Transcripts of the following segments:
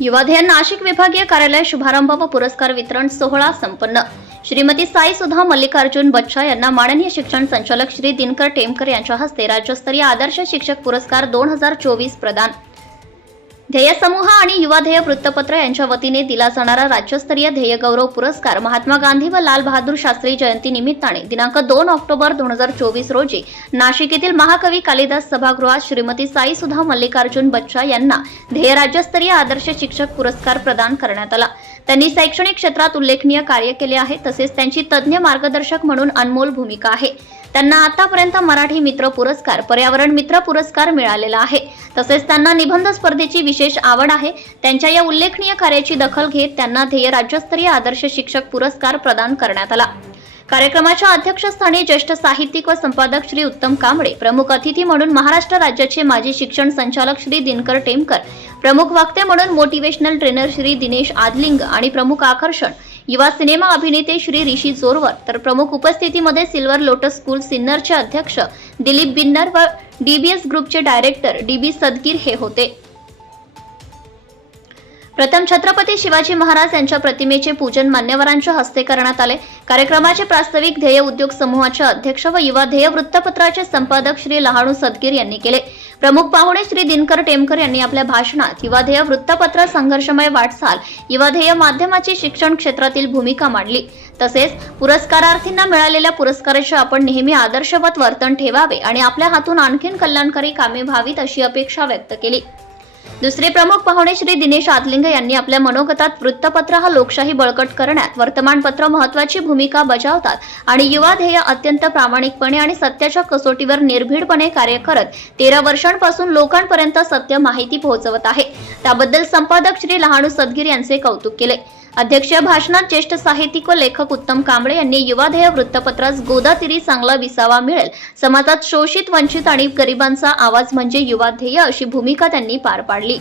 युवाध्ययन नाशिक विभागीय कार्यालय शुभारंभ व पुरस्कार वितरण सोहळा संपन्न. श्रीमती साई सुधा मल्लिकार्जुन बच्चा यांना माननीय शिक्षण संचालक श्री दिनकर टेमकर यांच्या हस्ते राज्यस्तरीय आदर्श शिक्षक पुरस्कार दोन हजार चोवीस प्रदान. ध्येय समूह आणि युवा ध्येय वृत्तपत्र यांच्या वतीने दिला जाणारा राज्यस्तरीय ध्येय गौरव पुरस्कार महात्मा गांधी व लाल बहादूर शास्त्री जयंती निमित्ताने दिनांक दोन ऑक्टोबर दोन हजार चोवीस रोजी नाशिक येथील महाकवी कालिदास सभागृहात श्रीमती साई सुधा मल्लिकार्जुन बच्चा यांना ध्येय राज्यस्तरीय आदर्श शिक्षक पुरस्कार प्रदान करण्यात आला. त्यांनी शैक्षणिक क्षेत्रात उल्लेखनीय कार्य केले आहे तसेच त्यांची तज्ज्ञ मार्गदर्शक म्हणून अनमोल भूमिका आहे. त्यांना आतापर्यंत मराठी मित्र पुरस्कार पर्यावरण मित्र पुरस्कार मिळालेला आहे. तसेच त्यांना निबंध स्पर्धेची विशेष आवड आहे. त्यांच्या या उल्लेखनीय कार्याची दखल घेत त्यांना ध्येय राज्यस्तरीय आदर्श शिक्षक पुरस्कार प्रदान करण्यात आला. कार्यक्रमाच्या अध्यक्षस्थानी ज्येष्ठ साहित्यिक व संपादक श्री उत्तम कांबळे प्रमुख अतिथी म्हणून महाराष्ट्र राज्याचे माजी शिक्षण संचालक श्री दिनकर टेमकर प्रमुख वक्ते म्हणून मोटिवेशनल ट्रेनर श्री दिनेश आदलिंग आणि प्रमुख आकर्षण युवा सिनेमा अभिनेते श्री ऋषी जोरवर तर प्रमुख उपस्थितीमध्ये सिल्वर लोटस स्कूल सिन्नरचे अध्यक्ष दिलीप बिन्नर व डीबीएस ग्रुपचे डायरेक्टर डी बी सदगीर हे होते. प्रथम छत्रपती शिवाजी महाराज यांच्या प्रतिमेचे पूजन मान्यवरांच्या हस्ते करण्यात आले. कार्यक्रमाचे प्रास्ताविक ध्येय उद्योग समूहाचे अध्यक्ष व युवा ध्येय वृत्तपत्राचे संपादक श्री लहाणू सदगीर यांनी केले. प्रमुख पाहुणे श्री दिनकर टेमकर यांनी आपल्या भाषणात युवा ध्येय वृत्तपत्र संघर्षमय वाटचाल युवा ध्येय माध्यमाची शिक्षण क्षेत्रातील भूमिका मांडली. तसेच पुरस्कारार्थींना मिळालेल्या पुरस्काराचे आपण नेहमी आदर्शवत वर्तन ठेवावे आणि आपल्या हातून आणखीन कल्याणकारी कामे व्हावीत अशी अपेक्षा व्यक्त केली. दुसरे प्रमुख पाहुणे श्री दिनेश आदलिंग यांनी आपल्या मनोगतात वृत्तपत्र हा लोकशाही बळकट करण्यात वर्तमानपत्र महत्वाची भूमिका बजावतात आणि युवा ध्येय अत्यंत प्रामाणिकपणे आणि सत्याच्या कसोटीवर निर्भीडपणे कार्य करत तेरा वर्षांपासून लोकांपर्यंत सत्य माहिती पोहोचवत आहे. त्याबद्दल संपादक श्री लहाणू सदगीर यांचे कौतुक केले. अध्यक्षीय भाषणात ज्येष्ठ साहित्यिक व लेखक उत्तम कांबळे यांनी युवाधेय वृत्तपत्रास गोदातिरी चांगला विसावा मिळेल. समाजात शोषित वंचित आणि गरिबांचा आवाज म्हणजे युवा ध्येय अशी भूमिका त्यांनी पार पाडली.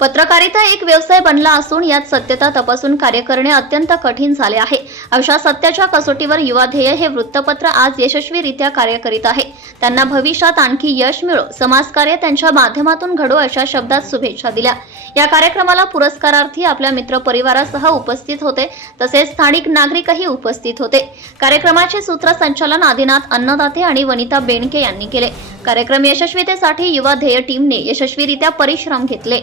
पत्रकारिता एक व्यवसाय बनला असून यात सत्यता तपासून कार्य करणे अत्यंत कठीण झाले आहे. अशा सत्याच्या कसोटीवर युवा ध्येय हे वृत्तपत्र आज यशस्वीरित्या कार्य करीत आहे. त्यांना भविष्यात आणखी यश मिळो समाजकार्य त्यांच्या माध्यमातून घडो अशा शब्दात शुभेच्छा दिल्या. या कार्यक्रमाला पुरस्कारार्थी आपल्या मित्रपरिवारासह उपस्थित होते. तसेच स्थानिक नागरिकही उपस्थित होते. कार्यक्रमाचे सूत्रसंचालन आदिनाथ अन्नदाते आणि वनिता बेणके यांनी केले. कार्यक्रम यशस्वीतेसाठी युवा ध्येय टीमने यशस्वीरित्या परिश्रम घेतले.